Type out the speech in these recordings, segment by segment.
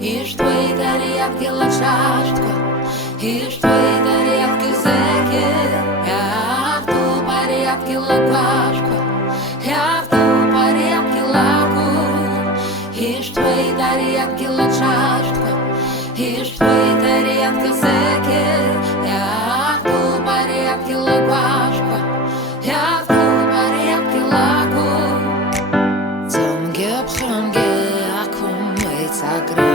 Иш твои тарелки лачашка, иш твои тарелки зеки, я в ту порядке лакашка, я в ту порядке лаку. Иш твои тарелки лачашка, иш твои тарелки зеки, я в ту порядке лакашка, я в ту порядке лаку. Цанге бханге акум мецагра.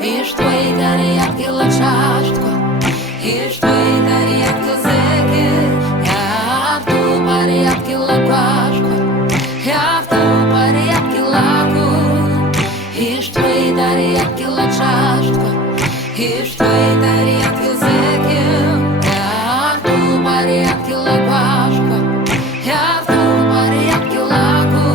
Иш твои тарелки лачашка, иш твои тарелки зеки, я в ту порядке лакашка, я в ту порядке лаку. Иш твои тарелки лачашка, иш твои тарелки зеки, я в ту порядке лакашка, я в ту порядке лаку.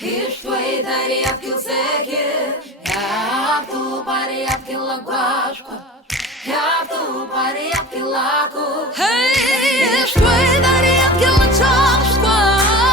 Иш твои тарелки зеки, я в ту порядке лакашка, я в ту порядке лаку. Иш твои тарелки лачашка.